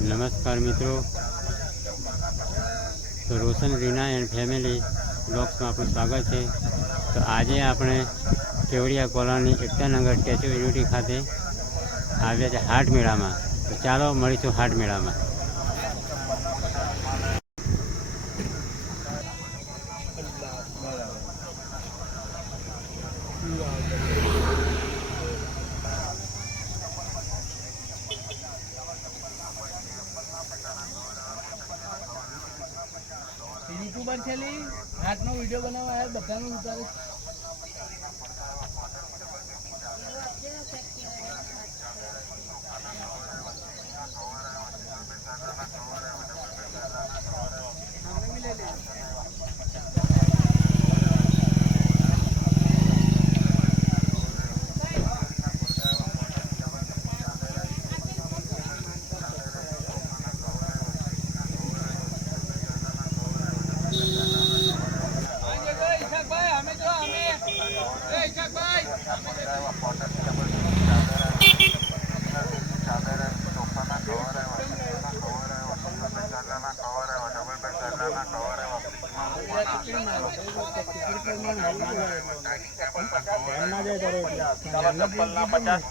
નમસ્કાર મિત્રો, તો રોશન રીના એન્ડ ફેમિલી બ્લોગ્સમાં આપણું સ્વાગત છે। તો આજે આપણે કેવડિયા કોલોની એકતા નગર સ્ટેચ્યુ યુનિટી ખાતે આવ્યા છે હાટ મેળામાં। તો ચાલો મળીશું હાટ મેળામાં। यूट्यूबर છે લી હાટનો વિડિયો બનાવવા આયા બધાનો ઉતારે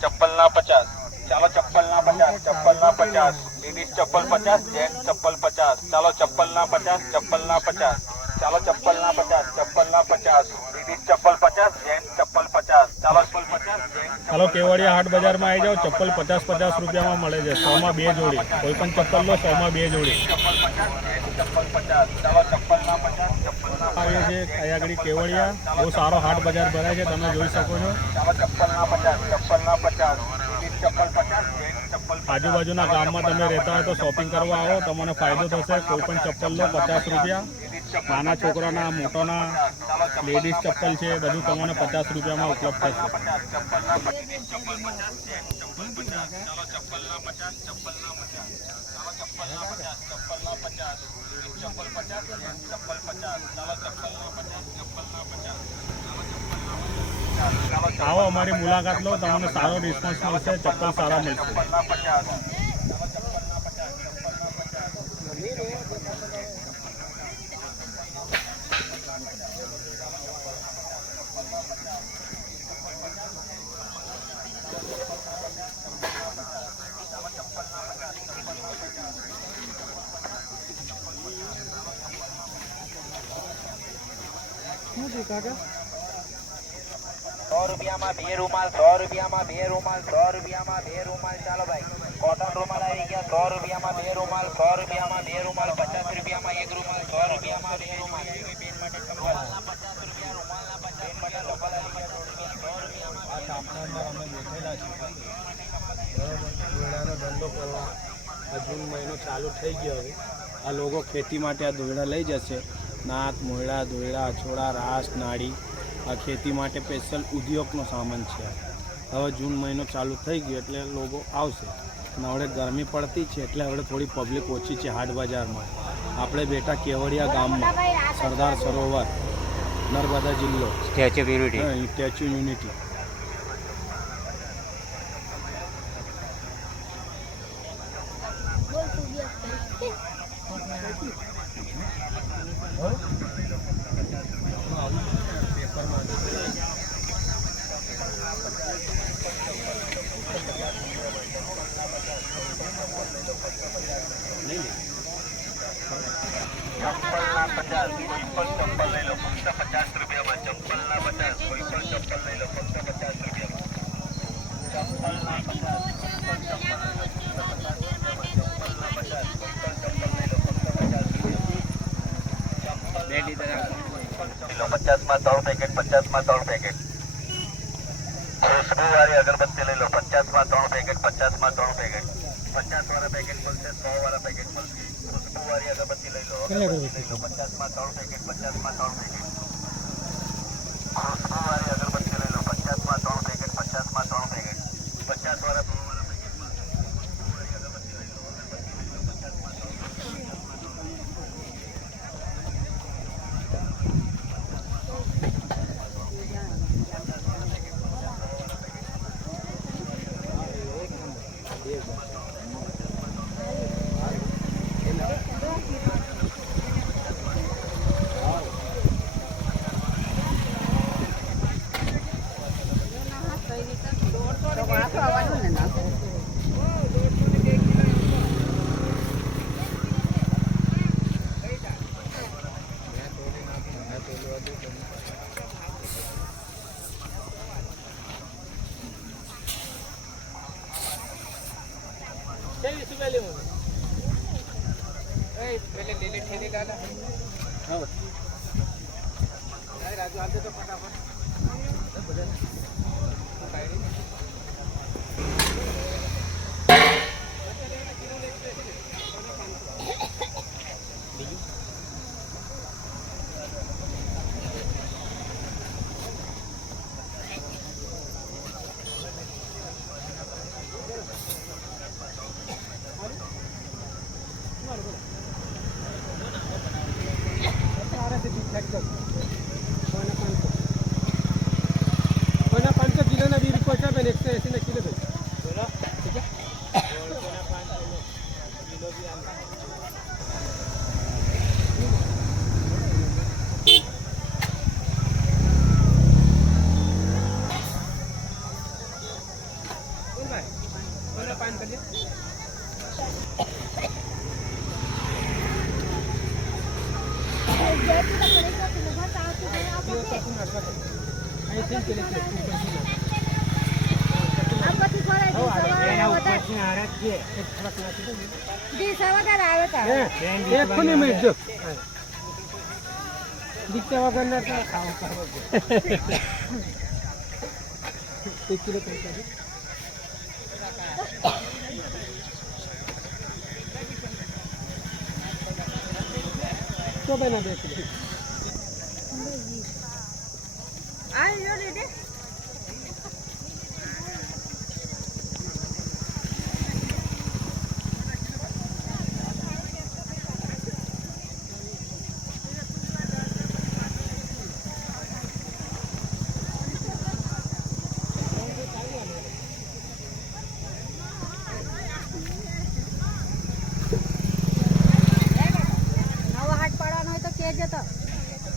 चप्पल ना 50 चलो चप्पल ना 50 लेडीज चप्पल 50 जेंट्स चप्पल 50 चलो चप्पल ना 50 चलो चप्पल ना 50 लेडीज चप्पल 50 जेंट्स चप्पल 50 चलो चप्पल 50 हेलो केवड़िया हाट बजार में आई जाओ। चप्पल 50 रुपया में मळे छे। 100 में 2 जोड़ी, कोई पण चप्पल लो 100 में 2 जोड़ी। चप्पल 50 चलो चप्पल ना 50 आवे छे अहींया केवड़िया बहुत सारो हाट बजार भराय छे, तमे जोई शको छो। चप्पल ना 50 लेडीज चप्पल 50 जेंट्स चप्पल आजूबाजूना गाममां तमे रहता हो तो शॉपिंग करवा आओ, तमने फायदो थशे। कोई पण चप्पल लो 50 रुपया, नाना छोकराना मोटाना लेडीज चप्पल छे बधुं तमने 50 रुपया में उपलब्ध थशे। आओ अमारी मुलाकात लो, तमने सारो रिस्पोन्स मळशे, चप्पल सारा मळशे। ₹100 में 2 रूमाल 100 में 2 रूमाल 100 में 2 रूमाल चलो भाई कॉटन रूमाल आई गया। 100 में 2 रूमाल 100 में 2 रूमाल 50 रुपया में 1 रूमाल 100 में 2 रूमाल 50 रुपया रूमाल ना 50 रुपया लोकल आई गया। 100 में અમે બેઠેલા છીએ દોયડાનો ધંધો કરવા આ જૂન મહિનો ચાલુ થઈ ગયો। હવે આ લોકો ખેતી માટે આ દોયડા લઈ જશે। નાક મોયડા દોયડા અછોડા રાસ નાળી આ ખેતી માટે સ્પેશિયલ ઉદ્યોગનો સામાન છે। હવે જૂન મહિનો ચાલુ થઈ ગયો એટલે લોકો આવશે અને હવે ગરમી પડતી છે એટલે હવે થોડી પબ્લિક ઓછી છે હાટ બજારમાં। આપણે બેઠા કેવડિયા ગામમાં સરદાર સરોવર નર્મદા જિલ્લો સ્ટેચ્યુ યુનિટી સ્ટેચ્યુ યુનિટી चप्पल ना 50 कोई पण चप्पल ले लो फक्त 50 रुपया में चप्पल ना 50 कोई पण चप्पल ले लो फक्त 50 रुपया में चप्पल ना 50 50 में 3 पैकेट 50 में 3 पैकेट खुशबू वाली अगरबत्ती ले लो 50 में 3 पैकेट 50 में 3 पैकेट 50 वाला पैकेट बोलते 100 वाला पैकेट बोलते खुशबू वाली अगरबत्ती ले लो 50 में 3 पैकेट 50 में 3 पैकेट खुशबू वाली अगरबत्ती ले लो 50 में 3 पैकेट 50 में 3 पैकेट 50 वाला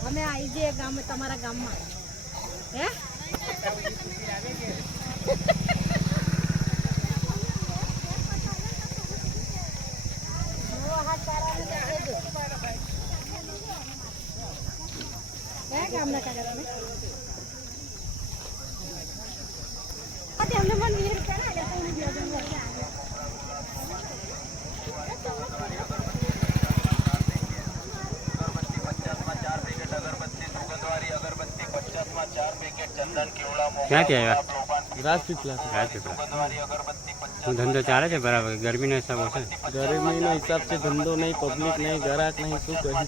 અમે આવી જઈએ ગામે તમારા ગામમાં હે ગામના કાકા તમે અમને મન વિહેર કરાવે ક્યાંથી આવ્યા? રાજપીપળા. શું ધંધો ચાલે છે બરાબર? ગરમીનો હિસાબ છે? ગરમીનો હિસાબ છે, ધંધો નહીં, પબ્લિક નહીં, ગ્રાહક નહીં, શું કહ્યું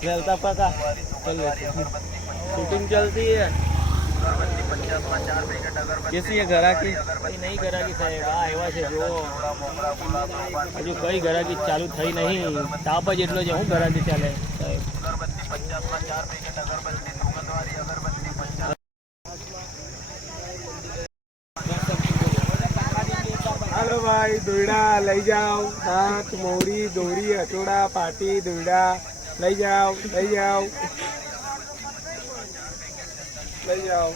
चलता पका चल शूटिंग चलती है कैसी है घराकी नहीं घराकी साहेब આ આવ્યા છે જો હજુ કઈ ઘરાકી ચાલુ થઈ નહીં તાપ જ એટલો છે હું ઘરાકી ચાલે સાહેબ હાલો ભાઈ દોરડા લઈ જાઓ દાંત મોરી દોરી અટોડા પાટી દોરડા લઈ જાઓ લઈ જાઓ લઈ જાઓ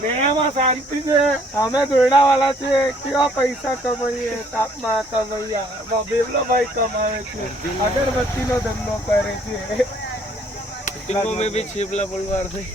મેળામાં શાંતિ છે અમે દોરડા વાળા છે કેવા પૈસા કમાઈએ તાપમાં કમાઈએ બેવલો ભાઈ કમાવે છે અગરબત્તી નો ધંધો કરે છે મેં બી છીપલા પલવાર થઈ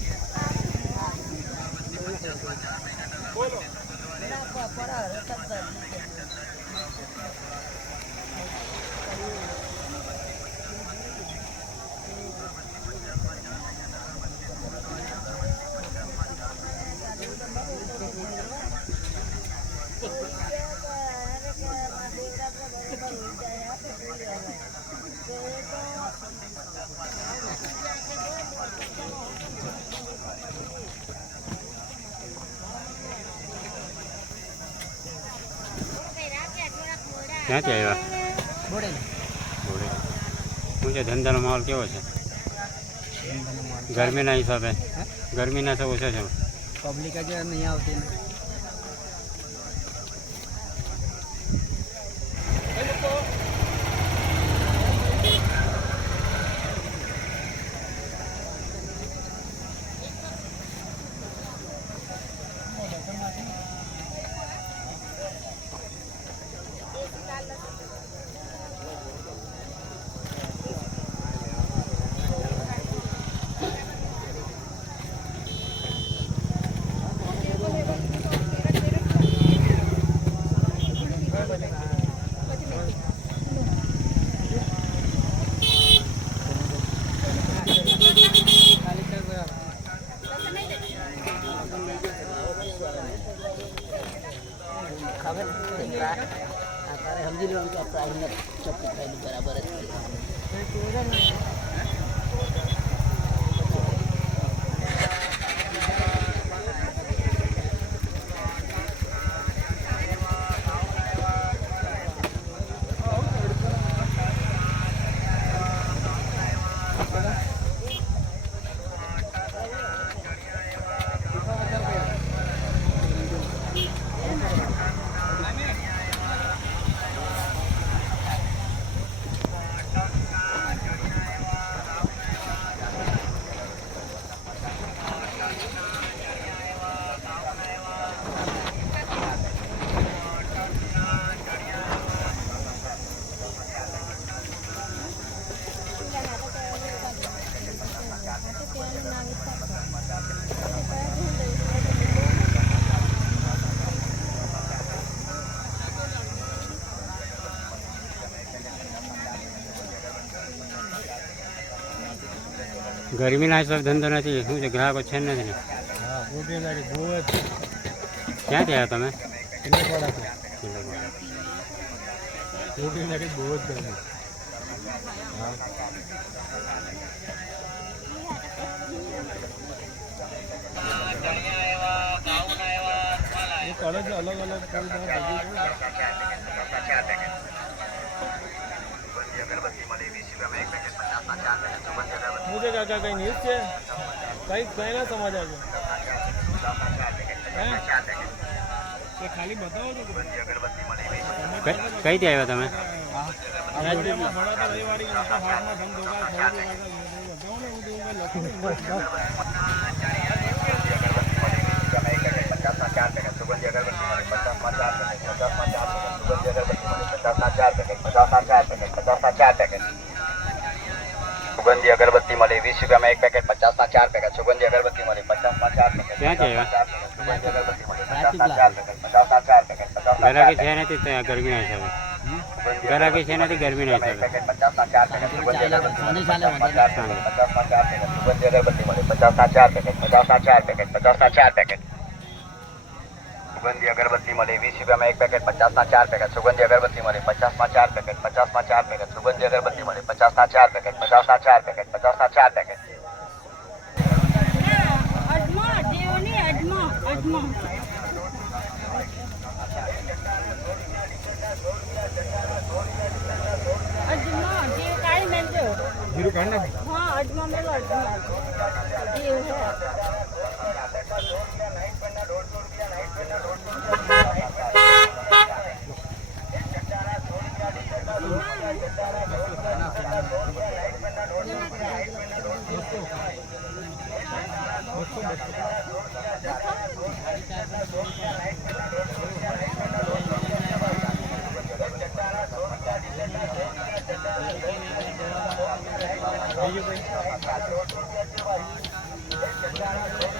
ક્યાંથી આવ્યા? શું છે ધંધાનો માહોલ કેવો છે ગરમીના હિસાબે? ગરમીના તો ઓછો છે પબ્લિક જ નહીં આવતી ને હવે અત્યારે સમજી લેવાનું કે પ્રાઇસને ચોખ્ખું થયેલું બરાબર જ છે. ગરમીના હિસાબ ધંધો નથી, શું છે ગ્રાહકો છે ને નથી? હા, રોટીવાળી બહુ જ ક્યાંથી આવ્યા તમે? રોટીવાળી બહુ જ ગરમી. એ કરે છે અલગ અલગ કરી મુજે કાકા કઈ ન્યૂઝ છે? કઈ કઈના સમાચાર છે? ખાલી બતાવો તો કઈથી આવ્યા તમે? સુગંધી અગરબત્તી મળે 20 રૂપિયામાં 1 પેકેટ, 50 ના 4 પેકેટ. સુગંધી અગરબત્તી મળે 50 ના 4 પેકેટ. ક્યાંથી આવ્યા? સુગંધી અગરબત્તી મળે 50 ના 4 પેકેટ, 50 ના 4 પેકેટ, 50 ના 4 ગરાકી છે નથી ત્યાં ગરમીના હિસાબે? ગરાકી છે નથી ગરમીના હિસાબે? 50 ના 4 પેકેટ. સુગંધી અગરબત્તી સાંજે ચાલે વાંધો નહીં. 50 ના 4 પેકેટ. સુગંધી અગરબત્તી મળે 50 ના 4 પેકેટ, 50 ના 4 પેકેટ, 50 ના 4 પેકેટ. સુગંધી અગરબત્તી મળે 20 રૂપિયામાં 1 પેકેટ, 50 ના 4 પેકેટ. સુગંધી અગરબત્તી મળે 50 ના 4 પેકેટ, 50 ના 4 પેકેટ. સુગંધી અગરબત્તી મળે 50 ના 4 પેકેટ, 50 ના 4 પેકેટ, 50 ના 4 પેકેટ. અજમો દેવની અજમો અજમો અજમો દેવ કાઢી મેલજો. જીરું કાઢ નાખ. હા અજમો મેલો અજમો દેવ હે. નાઇટ પેનના 150 રૂપિયા, નાઇટ પેનના 150 રૂપિયા છે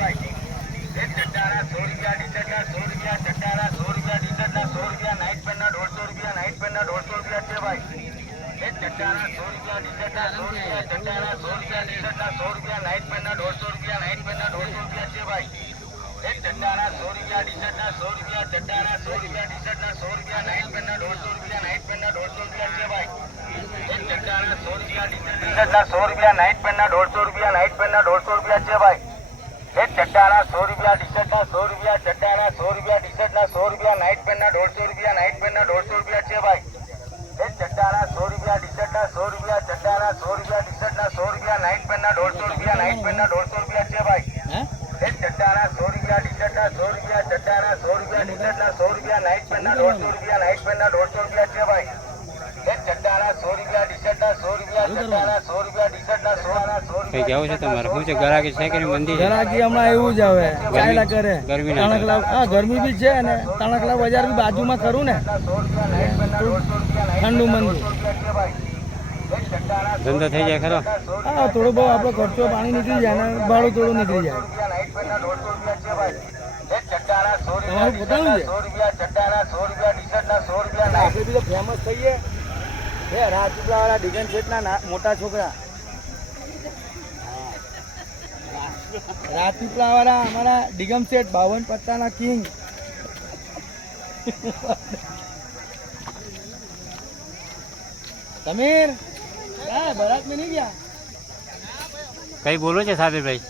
ભાઈ. એક ચડ્ડાના 100 રૂપિયા, ટી-શર્ટના 100 રૂપિયા, ચડ્ડાના 100 રૂપિયા, ટી-શર્ટના 100 રૂપિયા, નાઇટ પેનના 150 રૂપિયા, નાઇટ પેનના 150 રૂપિયા છે ભાઈ. એક ચડ્ડાના 100 રૂપિયા, ટી-શર્ટના 100 રૂપિયા, ચડ્ડાના 100 રૂપિયા, ટી-શર્ટના 100 રૂપિયા, નાઇટ પેનના 150 રૂપિયા, નાઇટ પેનના 150 રૂપિયા છે ભાઈ. એક ચડ્ડાના 100 રૂપિયા, ટી-શર્ટના 100 રૂપિયા, ચડ્ડાના 100 રૂપિયા, ટી-શર્ટના 100 રૂપિયા, નાઇટ પેનના 150 રૂપિયા, નાઇટ પેનના 150 રૂપિયા છે ભાઈ. એક ચડ્ડાના 100 રૂપિયા, ટી-શર્ટના 100 રૂપિયા, ચડ્ડાના 100 રૂપિયા, ટી-શર્ટના 100 કઈ કેવું છે તમારે? શું છે ગરાકી છે કે મંદી છે? ગરાકી હમણાં એવું જ હવે ચાલ્યા કરે. ગરમીના તણકલા હા ગરમી બી છે ને તણકલા બજાર બી બાજુમાં ખરું ને ઠંડુ મંદુ. ધંધો થઈ જાય ખરો? હા થોડો બહુ આપણો ખર્ચો પાણી નીકળી જાય ને ભાડું થોડું નીકળી જાય. તમારું પોતાનું છે. આપણે બી તો ફેમસ થઈએ એ રાજપીપળાવાળા ડિઝાઇન સેટના મોટા છોકરા રાજપીપળાવાળા અમારા ડિગમ સેટ 52 પત્તાના કિંગ સમીર બરાત में नहीं गया કઈ બોલો છે સાબિરભાઈ?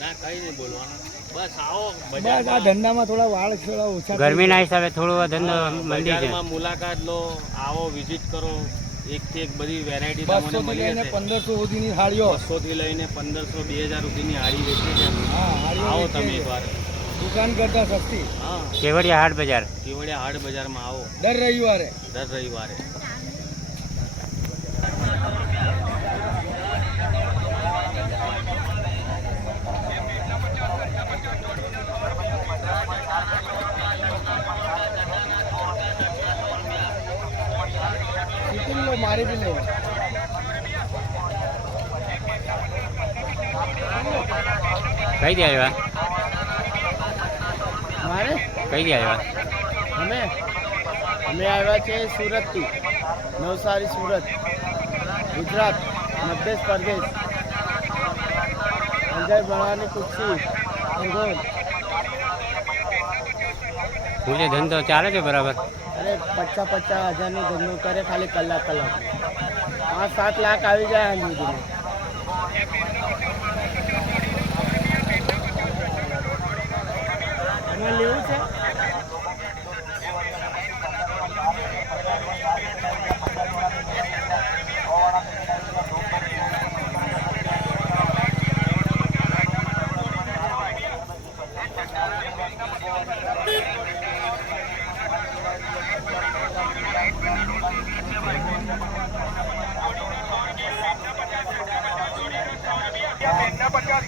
ના કઈ નહીં બોલવાનું, બસ આવો બસ આ ધંધામાં થોડા વાળ થોડા ઓછા ગરમીના હિસાબે થોડો ધંધો મંદી છે. બજારમાં મુલાકાત લો, આવો વિઝિટ કરો, એકથી એક બધી વેરાયટી 200 તમને થી મળી લઈને જશે. 1500 સુધીની સાડીઓ 200 થી લઈને 1500 2000 સુધીની હાડી વેચી છે. હા સાડીઓ આવો વેચીએ તમે છીએ. એકવાર. દુકાન કરતા સસ્તી હા, કેવડિયા હાટ બજાર. કેવડિયા હાટ બજારમાં આવો દર રવિવારે. દર રવિવારે. શીખી લો મારી બી લો કઈ દે આવ્યા? મારે કઈ દે આવ્યા? અમે આવ્યા છે સુરતથી, નવસારી સુરત, ગુજરાત, મધ્ય પ્રદેશ, અંજય ભવાની કુક્ષી, હિંગોલ. શું છે ધંધો ચાલે છે બરાબર? અરે 50-50 હજારનો ધંધો કરે ખાલી કલાક 5-7 લાખ આવી જાય આમ સુધીમાં. એમાં લેવું છે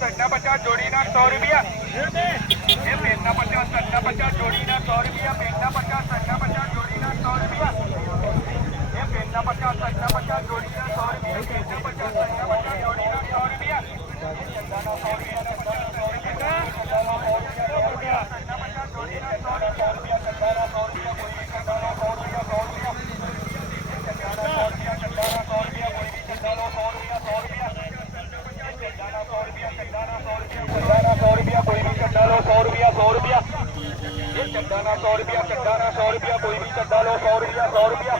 પેનના 50 જોડીના 100 રૂપિયા. એ પેનના 50 જોડીના 100 રૂપિયા. પેનના 50 જોડીના 100 રૂપિયા. એ પેનના 50 જોડીના 100 રૂપિયા. પેનના 50 જોડીના 100 રૂપિયા. ચડ્ડાના 100 રૂપિયા, 100 રૂપિયા, કોઈ બી ચડ્ડા લો 100 રૂપિયા, 100 રૂપિયા. એ ચડ્ડાના 100 રૂપિયા, ચડ્ડાના 100 રૂપિયા, કોઈ બી ચડ્ડા લો 100 રૂપિયા, 100 રૂપિયા.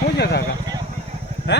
શું છે કાકા? હે?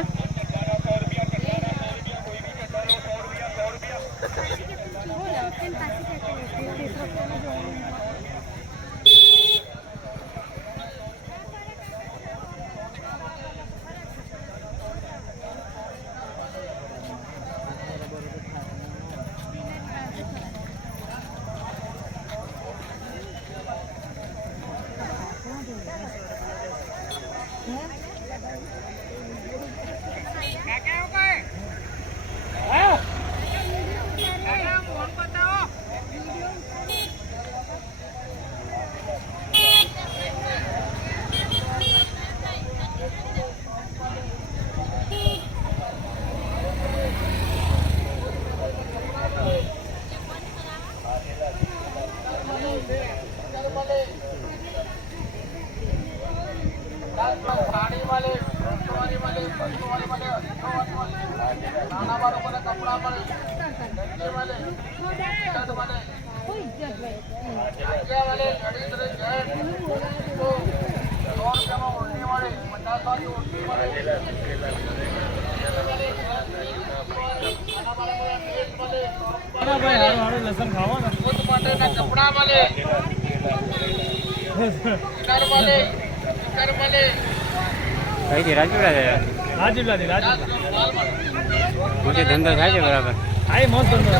સાડી લસણ ખાવા ને કઈથી રાજપીપળા જાય રાજપીપળાથી રાજપીપળા મોટો ધંધો થાય છે બરાબર. આ મસ્ત ધંધો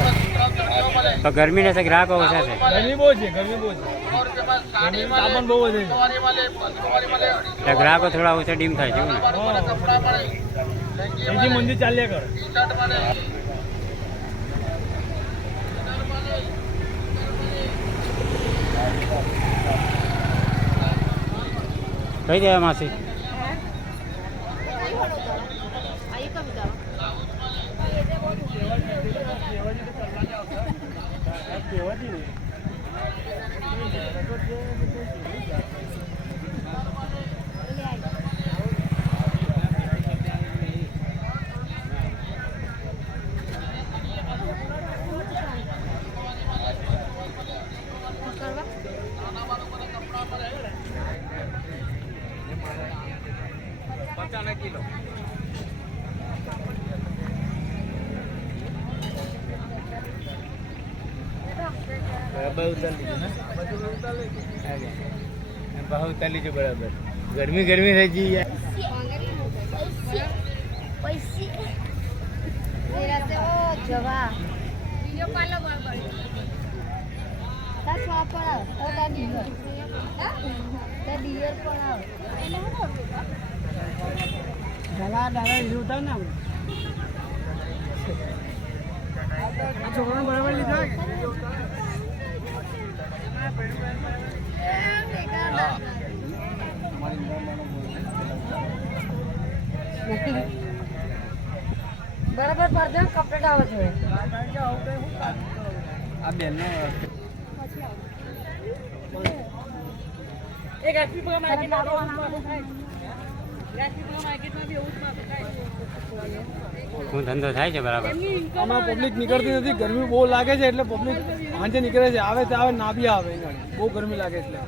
તો ગરમીના તો ગ્રાહકો ઓછા છે. ગરમી બહુ છે ગરમી બહુ છે ગરમી તાપમાન બહુ વધે છે એટલે ગ્રાહકો થોડા ઓછા ડીમ થાય છે એવું ને. બીજી મંદિર ચાલ્યા કરે કઈ દેવા માસી ભાવ ઉતારી છે બરાબર. ગરમી ગરમી થઈ ગઈ યાર. છોકરો બરાબર લીધા બરાબર પડદો કપડે આવો છે. આ બેન નો એક એક્ટિવ પર માર્કેટ ના હું ધંધો થાય છે બરાબર. આમાં પબ્લિક નીકળતી નથી. ગરમી બહુ લાગે છે એટલે પબ્લિક સાંજે નીકળે છે. આવે તે આવે ના બી આવે. બહુ ગરમી લાગે એટલે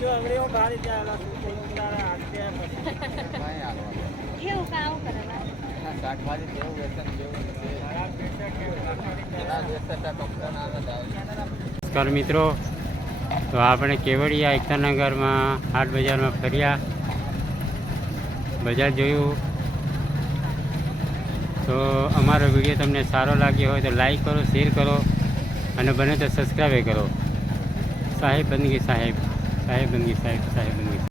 જો અંગડીઓ બહાર ત્યાં કેવું કામ કરેલા શાકભાજી જેવું વેતન જેવું નમસ્કાર મિત્રો, તો આપણે કેવડિયા એકતાનગરમાં હાટ બજારમાં ફર્યા, બજાર જોયું. તો અમારો વિડીયો તમને સારો લાગ્યો હોય તો લાઈક કરો, શેર કરો અને બને તો સબસ્ક્રાઈબ કરો. સાહેબ બંદગી સાહેબ, સાહેબ બંદગી સાહેબ, સાહેબ બંદગી.